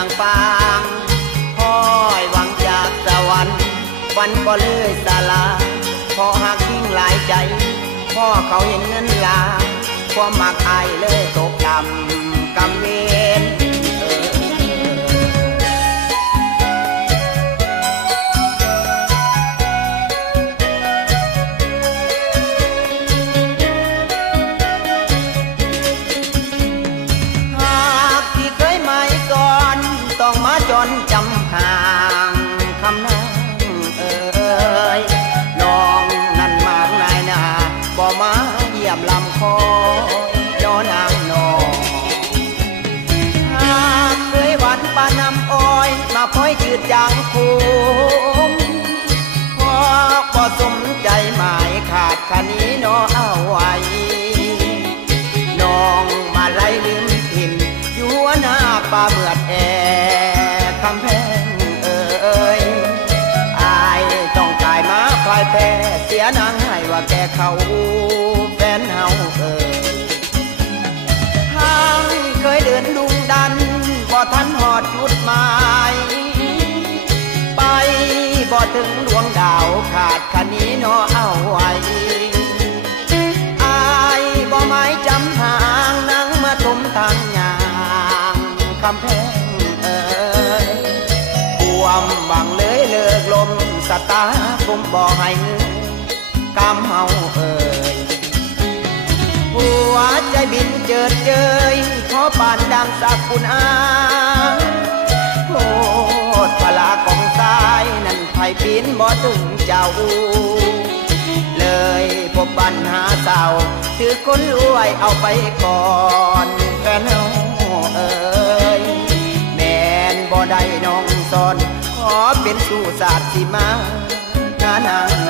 างฟางคอยหวังจากสวรรค์วันก็เลยสาลาพอหักทิ้งหลายใจ พ่อเขาเห็นเงินลาความมากอายเลยตกต่ำกำเวน ทางคำนั้นเอ่ยน้องนั่นมากนายนาบ่มาเยี่ยมลำคอยย้อนางนองหากเคยหวันปานน้ำอ้อย มาพ้อยจืดจางคู นางให้ว่าแกเขาแฟนเฮาเอ่ยทางเคยเดินดุงดันพอทันหอดจุดหมาย ไปบ่ถึงดวงดาวขาดคันนี้นอเอาไว้อายบ่หมายจำทางนั่งมาทมทางยางคำแพงเอ่ยความหวังเลยเลิกลมสตาร์คมบ่ให้เง กำเฮาเอ่ยหัวใจบินเจิดเจยขอปานดังสักคุณอาโทษพลาของสายนั่นไผปีนบ่ถึงเจ้า เลยพบปัญหาเศร้าถือคนรวยเอาไปก่อนแฟนเฮาเอ่ยแม่นบ่ได้น้องสอนขอเป็นสู่ศาสตร์สิมานานาน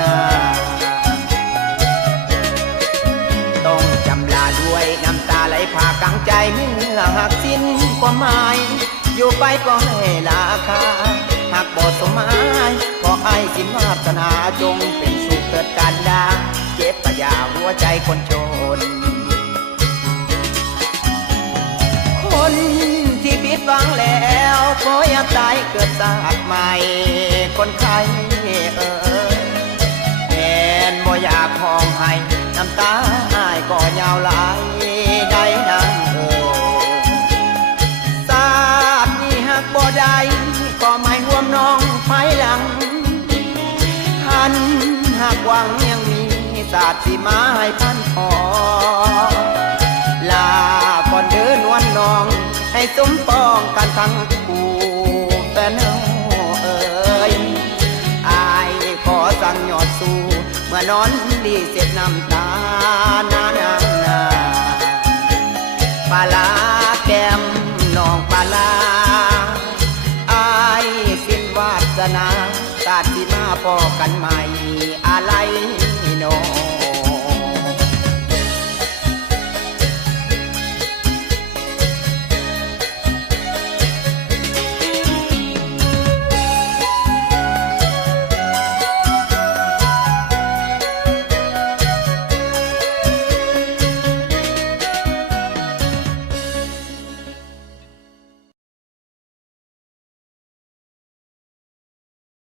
าง ความหมาย อยู่ไปก็ให้ราคา หากบอสมหมายขอให้สินวาสนาจงเป็นสุขเกิดการดาเจ็บปะยาหัวใจคนจน คนที่ผิดหวังแล้วขออย่าตายเกิดสาดใหม่ คนไข้เออแม่นบ่อยากห้องให้น้ำตา วังยังมีศาสตร์สิมาให้พันพอลาก่อนเดินวันนอง ให้สมปองกันทั้งคู่แฟนเอ่ยอายขอสั่งยอดสู่เมื่อนอนดีเสร็จน้ำตานานางนาปลาลาแก้มน้องปลาลาอายสิ้นวาสนาศาสตร์ที่มาพอกันใหม่ อะไรหนอ